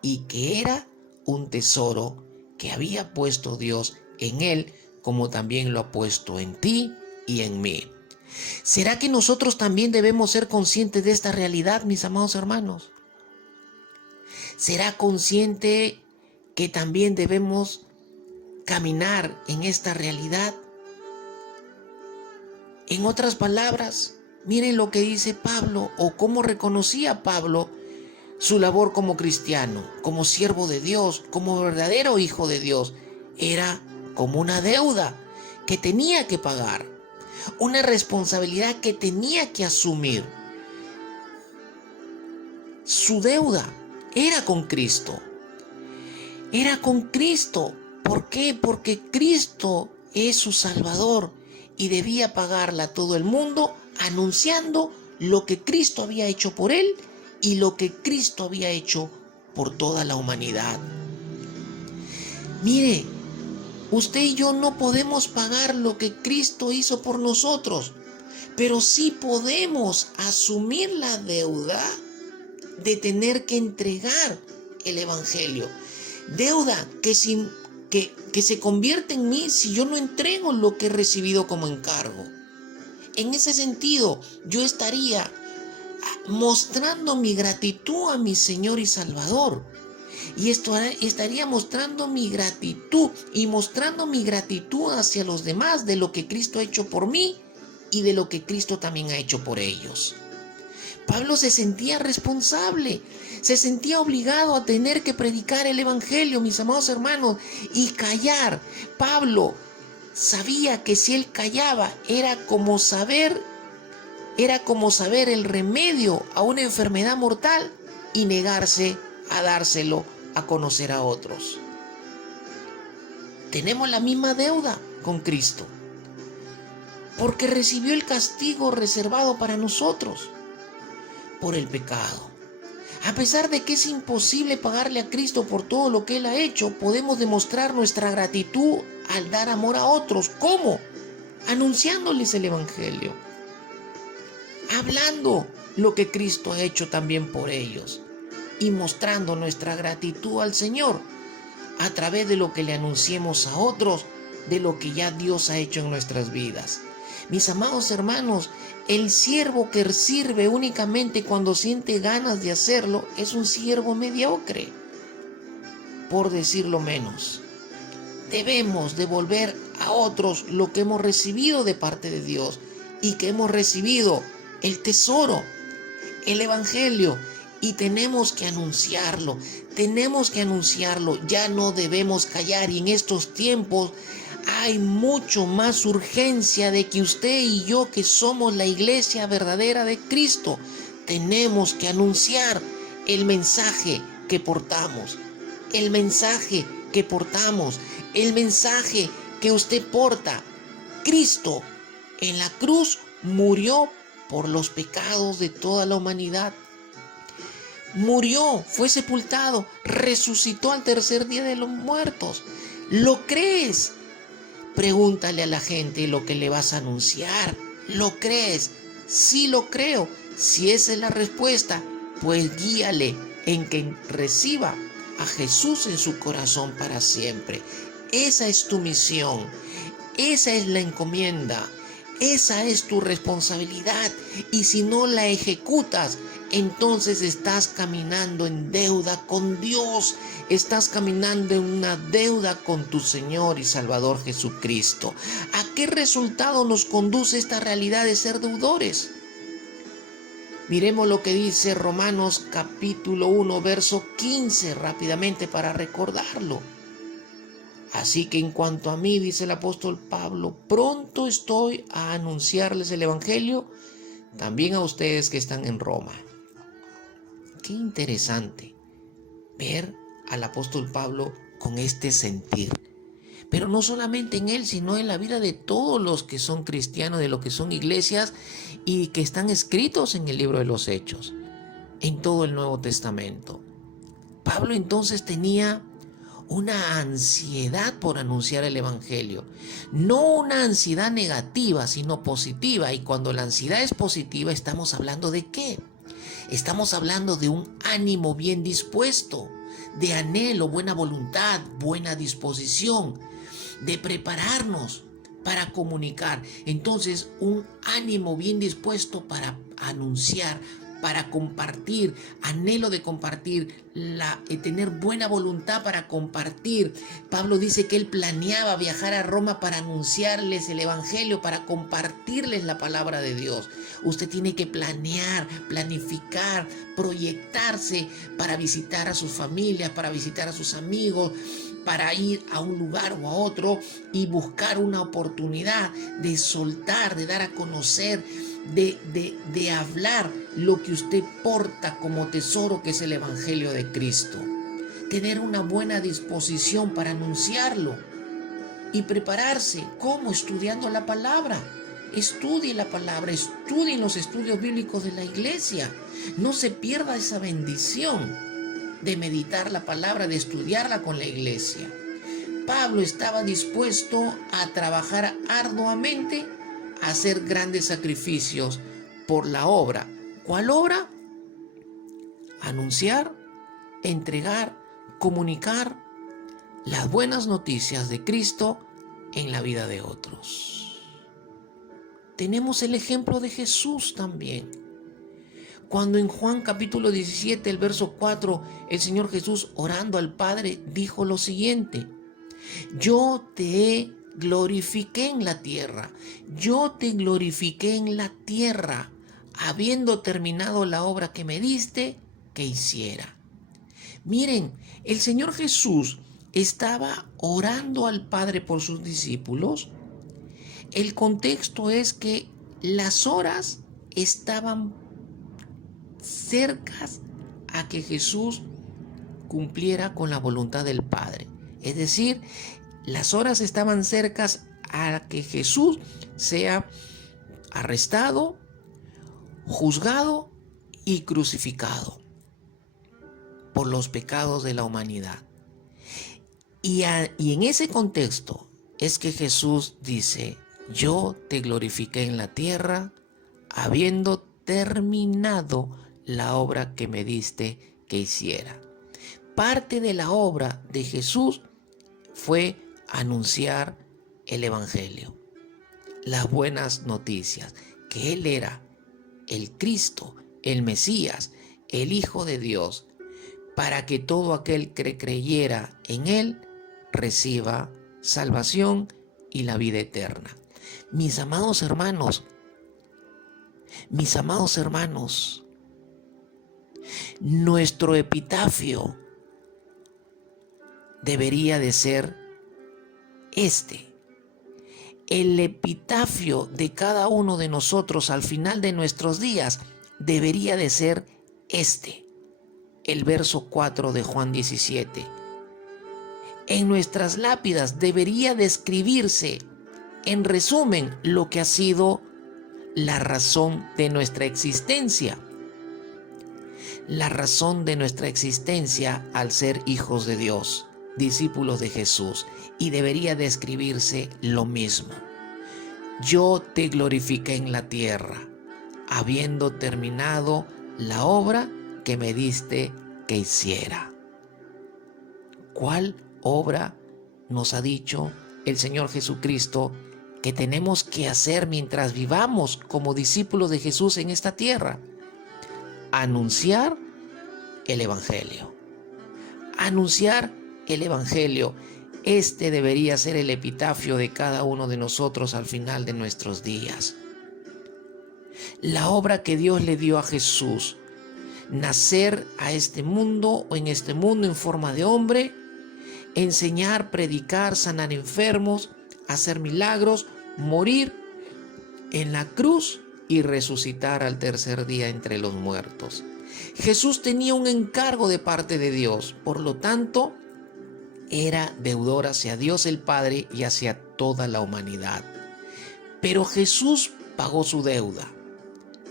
y que era un tesoro que había puesto Dios en él, como también lo ha puesto en ti y en mí. ¿Será que nosotros también debemos ser conscientes de esta realidad, mis amados hermanos? ¿Será consciente que también debemos caminar en esta realidad? En otras palabras, miren lo que dice Pablo, o cómo reconocía Pablo su labor como cristiano, como siervo de Dios, como verdadero hijo de Dios. Era como una deuda que tenía que pagar, una responsabilidad que tenía que asumir. Su deuda era con Cristo. Era con Cristo. ¿Por qué? Porque Cristo es su Salvador y debía pagarla a todo el mundo, anunciando lo que Cristo había hecho por él y lo que Cristo había hecho por toda la humanidad. Mire, usted y yo no podemos pagar lo que Cristo hizo por nosotros, pero sí podemos asumir la deuda de tener que entregar el Evangelio. Deuda que se convierte en mí si yo no entrego lo que he recibido como encargo. En ese sentido, yo estaría mostrando mi gratitud a mi Señor y Salvador. Y esto estaría mostrando mi gratitud y mostrando mi gratitud hacia los demás de lo que Cristo ha hecho por mí y de lo que Cristo también ha hecho por ellos. Pablo se sentía responsable, se sentía obligado a tener que predicar el Evangelio, mis amados hermanos, y callar. Pablo sabía que si él callaba era como saber el remedio a una enfermedad mortal y negarse a dárselo a conocer a otros. Tenemos la misma deuda con Cristo, porque recibió el castigo reservado para nosotros por el pecado. A pesar de que es imposible pagarle a Cristo por todo lo que Él ha hecho, podemos demostrar nuestra gratitud al dar amor a otros. ¿Cómo? Anunciándoles el Evangelio, hablando lo que Cristo ha hecho también por ellos y mostrando nuestra gratitud al Señor a través de lo que le anunciemos a otros, de lo que ya Dios ha hecho en nuestras vidas. Mis amados hermanos, el siervo que sirve únicamente cuando siente ganas de hacerlo es un siervo mediocre, por decirlo menos. Debemos devolver a otros lo que hemos recibido de parte de Dios y que hemos recibido el tesoro, el Evangelio, y tenemos que anunciarlo, ya no debemos callar. Y en estos tiempos hay mucho más urgencia de que usted y yo, que somos la iglesia verdadera de Cristo, tenemos que anunciar el mensaje que portamos, el mensaje que usted porta. Cristo en la cruz murió por los pecados de toda la humanidad. Murió, fue sepultado, resucitó al tercer día de los muertos. ¿Lo crees? Pregúntale a la gente lo que le vas a anunciar. ¿Lo crees? Sí, lo creo. Si esa es la respuesta, pues guíale en que reciba a Jesús en su corazón para siempre. Esa es tu misión, esa es la encomienda, esa es tu responsabilidad. Y si no la ejecutas, entonces estás caminando en deuda con Dios, estás caminando en una deuda con tu Señor y Salvador Jesucristo. ¿A qué resultado nos conduce esta realidad de ser deudores? Miremos lo que dice Romanos capítulo 1, verso 15, rápidamente para recordarlo. Así que en cuanto a mí, dice el apóstol Pablo, pronto estoy a anunciarles el Evangelio, también a ustedes que están en Roma. Qué interesante ver al apóstol Pablo con este sentir. Pero no solamente en él, sino en la vida de todos los que son cristianos, de los que son iglesias y que están escritos en el libro de los Hechos, en todo el Nuevo Testamento. Pablo entonces tenía una ansiedad por anunciar el evangelio. No una ansiedad negativa, sino positiva. Y cuando la ansiedad es positiva, ¿estamos hablando de qué? Estamos hablando de un ánimo bien dispuesto, de anhelo, buena voluntad, buena disposición, de prepararnos para comunicar. Entonces, un ánimo bien dispuesto para anunciar, para compartir, anhelo de compartir, tener buena voluntad para compartir. Pablo dice que él planeaba viajar a Roma para anunciarles el evangelio, para compartirles la palabra de Dios. Usted tiene que planear, planificar, proyectarse para visitar a sus familias, para visitar a sus amigos, para ir a un lugar o a otro y buscar una oportunidad de soltar, de dar a conocer, de hablar lo que usted porta como tesoro, que es el evangelio de Cristo. Tener una buena disposición para anunciarlo y prepararse. ¿Cómo? Estudiando la palabra. Estudie la palabra, estudie los estudios bíblicos de la iglesia. No se pierda esa bendición de meditar la palabra, de estudiarla con la iglesia. Pablo estaba dispuesto a trabajar arduamente, a hacer grandes sacrificios por la obra. ¿Cuál obra? Anunciar, entregar, comunicar las buenas noticias de Cristo en la vida de otros. Tenemos el ejemplo de Jesús también. Cuando en Juan capítulo 17, el verso 4, el Señor Jesús, orando al Padre, dijo lo siguiente: yo te glorifiqué en la tierra, yo te glorifiqué en la tierra, habiendo terminado la obra que me diste que hiciera. Miren, el Señor Jesús estaba orando al Padre por sus discípulos. El contexto es que las horas estaban cercas a que Jesús cumpliera con la voluntad del Padre. Es decir, las horas estaban cercas a que Jesús sea arrestado, juzgado y crucificado por los pecados de la humanidad. Y en ese contexto es que Jesús dice: yo te glorifiqué en la tierra, habiendo terminado la obra que me diste que hiciera. Parte de la obra de Jesús fue anunciar el evangelio, las buenas noticias, que Él era el Cristo, el Mesías, el Hijo de Dios, para que todo aquel que creyera en Él reciba salvación y la vida eterna. Mis amados hermanos, nuestro epitafio debería de ser este. El epitafio de cada uno de nosotros al final de nuestros días debería de ser este. El verso 4 de Juan 17. En nuestras lápidas debería describirse, en resumen, lo que ha sido la razón de nuestra existencia. La razón de nuestra existencia al ser hijos de Dios, discípulos de Jesús, y debería describirse lo mismo. Yo te glorifiqué en la tierra, habiendo terminado la obra que me diste que hiciera. ¿Cuál obra nos ha dicho el Señor Jesucristo que tenemos que hacer mientras vivamos como discípulos de Jesús en esta tierra? Anunciar el evangelio. Anunciar el evangelio. Este debería ser el epitafio de cada uno de nosotros al final de nuestros días. La obra que Dios le dio a Jesús, nacer a este mundo o en este mundo en forma de hombre, enseñar, predicar, sanar enfermos, hacer milagros, morir en la cruz y resucitar al tercer día entre los muertos. Jesús tenía un encargo de parte de Dios, por lo tanto, era deudor hacia Dios el Padre y hacia toda la humanidad. Pero Jesús pagó su deuda.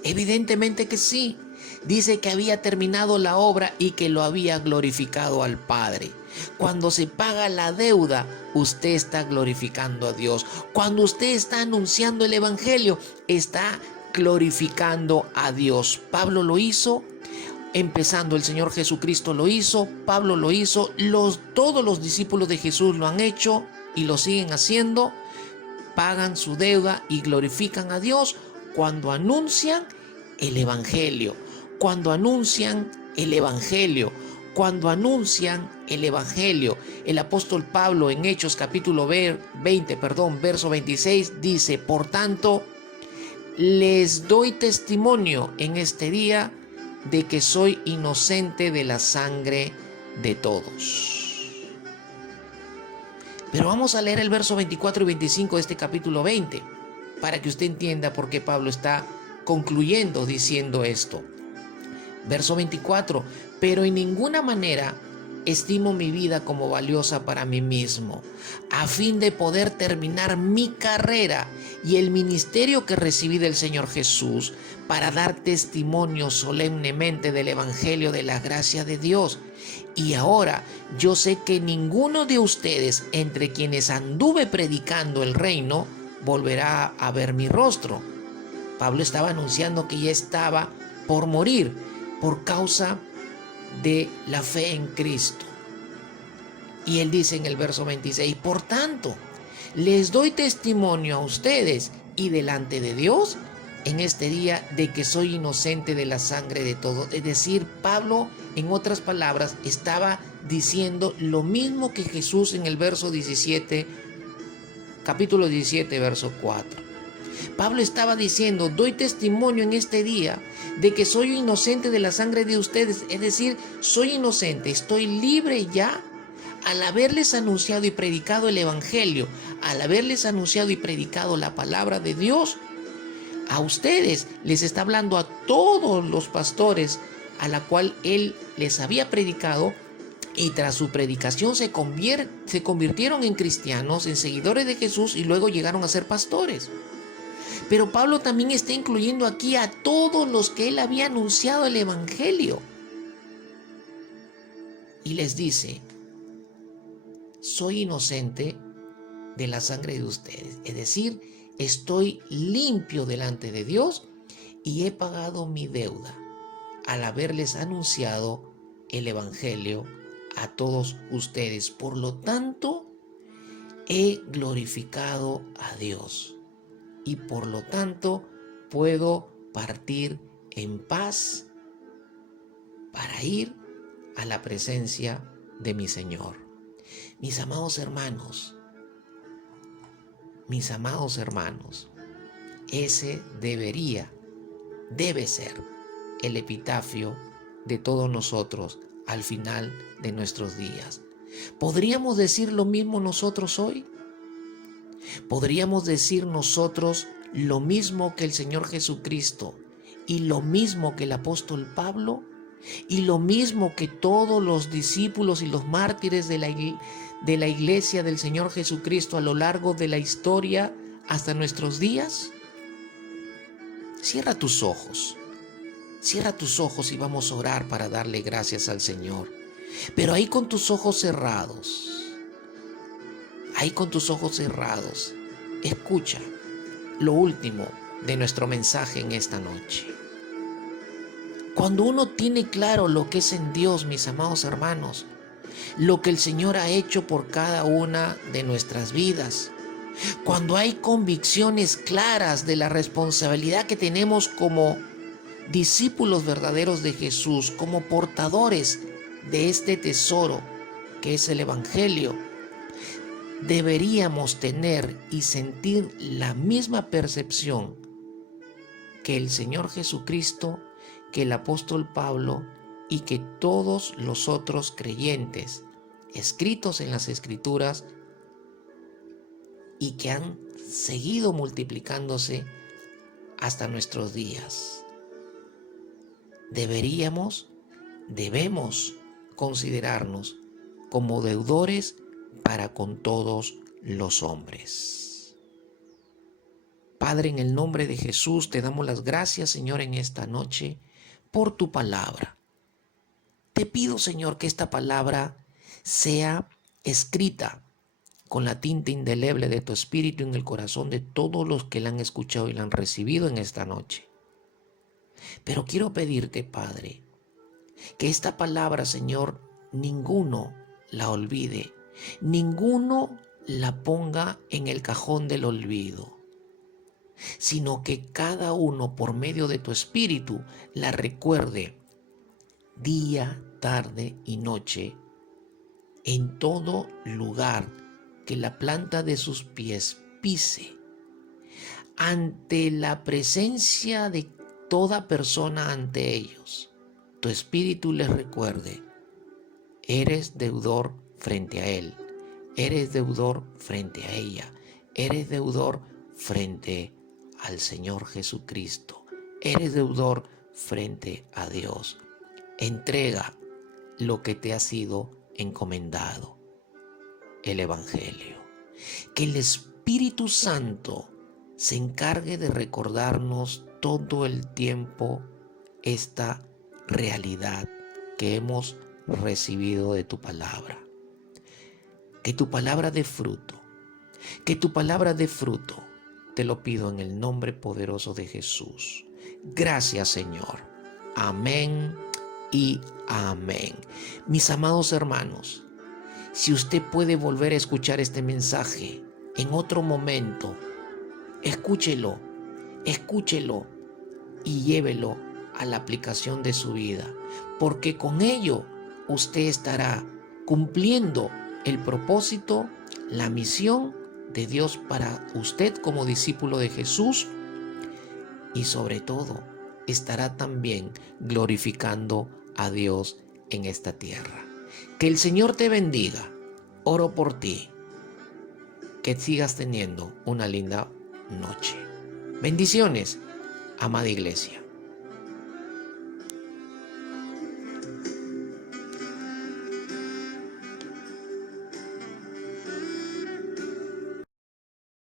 Evidentemente que sí. Dice que había terminado la obra y que lo había glorificado al Padre. Cuando se paga la deuda, usted está glorificando a Dios. Cuando usted está anunciando el Evangelio, está glorificando a Dios. Pablo lo hizo, empezando el Señor Jesucristo lo hizo, Pablo lo hizo, todos los discípulos de Jesús lo han hecho y lo siguen haciendo. Pagan su deuda y glorifican a Dios cuando anuncian el Evangelio. Cuando anuncian el Evangelio. Cuando anuncian el Evangelio. El apóstol Pablo en Hechos capítulo 20, verso 26 dice: por tanto, les doy testimonio en este día de que soy inocente de la sangre de todos. Pero vamos a leer el verso 24 y 25 de este capítulo 20 para que usted entienda por qué Pablo está concluyendo diciendo esto. Verso 24: pero en ninguna manera estimo mi vida como valiosa para mí mismo, a fin de poder terminar mi carrera y el ministerio que recibí del Señor Jesús, para dar testimonio solemnemente del Evangelio de la gracia de Dios. Y ahora yo sé que ninguno de ustedes, entre quienes anduve predicando el reino, volverá a ver mi rostro. Pablo estaba anunciando que ya estaba por morir por causa de la fe en Cristo. Y él dice en el verso 26: por tanto, les doy testimonio a ustedes y delante de Dios en este día de que soy inocente de la sangre de todos. Es decir, Pablo, en otras palabras, estaba diciendo lo mismo que Jesús en el verso 17, capítulo 17, verso 4. Pablo estaba diciendo: doy testimonio en este día de que soy inocente de la sangre de ustedes. Es decir, soy inocente, estoy libre ya al haberles anunciado y predicado el Evangelio, al haberles anunciado y predicado la palabra de Dios. A ustedes les está hablando, a todos los pastores a la cual él les había predicado, y tras su predicación se convirtieron en cristianos, en seguidores de Jesús, y luego llegaron a ser pastores. Pero Pablo también está incluyendo aquí a todos los que él había anunciado el Evangelio. Y les dice: soy inocente de la sangre de ustedes. Es decir, estoy limpio delante de Dios y he pagado mi deuda al haberles anunciado el Evangelio a todos ustedes. Por lo tanto, he glorificado a Dios. Y por lo tanto puedo partir en paz para ir a la presencia de mi Señor. Mis amados hermanos, ese debe ser el epitafio de todos nosotros al final de nuestros días. ¿Podríamos decir lo mismo nosotros hoy? ¿Podríamos decir nosotros lo mismo que el Señor Jesucristo y lo mismo que el apóstol Pablo y lo mismo que todos los discípulos y los mártires de la iglesia del Señor Jesucristo a lo largo de la historia hasta nuestros días? Cierra tus ojos y vamos a orar para darle gracias al Señor. Pero ahí con tus ojos cerrados, escucha lo último de nuestro mensaje en esta noche. Cuando uno tiene claro lo que es en Dios, mis amados hermanos, lo que el Señor ha hecho por cada una de nuestras vidas, cuando hay convicciones claras de la responsabilidad que tenemos como discípulos verdaderos de Jesús, como portadores de este tesoro que es el Evangelio, deberíamos tener y sentir la misma percepción que el Señor Jesucristo, que el apóstol Pablo y que todos los otros creyentes escritos en las Escrituras y que han seguido multiplicándose hasta nuestros días. debemos considerarnos como deudores para con todos los hombres. Padre, en el nombre de Jesús te damos las gracias, Señor, en esta noche por tu palabra. Te pido, Señor, que esta palabra sea escrita con la tinta indeleble de tu Espíritu en el corazón de todos los que la han escuchado y la han recibido en esta noche. Pero quiero pedirte, Padre, que esta palabra, Señor, ninguno la olvide, ninguno la ponga en el cajón del olvido, sino que cada uno, por medio de tu Espíritu, la recuerde día, tarde y noche, en todo lugar que la planta de sus pies pise, ante la presencia de toda persona ante ellos. Tu Espíritu les recuerde: eres deudor frente a Él, eres deudor frente a ella, eres deudor frente al Señor Jesucristo, eres deudor frente a Dios. Entrega lo que te ha sido encomendado, el Evangelio. Que el Espíritu Santo se encargue de recordarnos todo el tiempo esta realidad que hemos recibido de tu palabra. Que tu palabra dé fruto, que tu palabra dé fruto. Te lo pido en el nombre poderoso de Jesús. Gracias, Señor. Amén y amén. Mis amados hermanos, si usted puede volver a escuchar este mensaje en otro momento, escúchelo y llévelo a la aplicación de su vida, porque con ello usted estará cumpliendo el propósito, la misión de Dios para usted como discípulo de Jesús, y sobre todo estará también glorificando a Dios en esta tierra. Que el Señor te bendiga. Oro por ti. Que sigas teniendo una linda noche. Bendiciones, amada iglesia.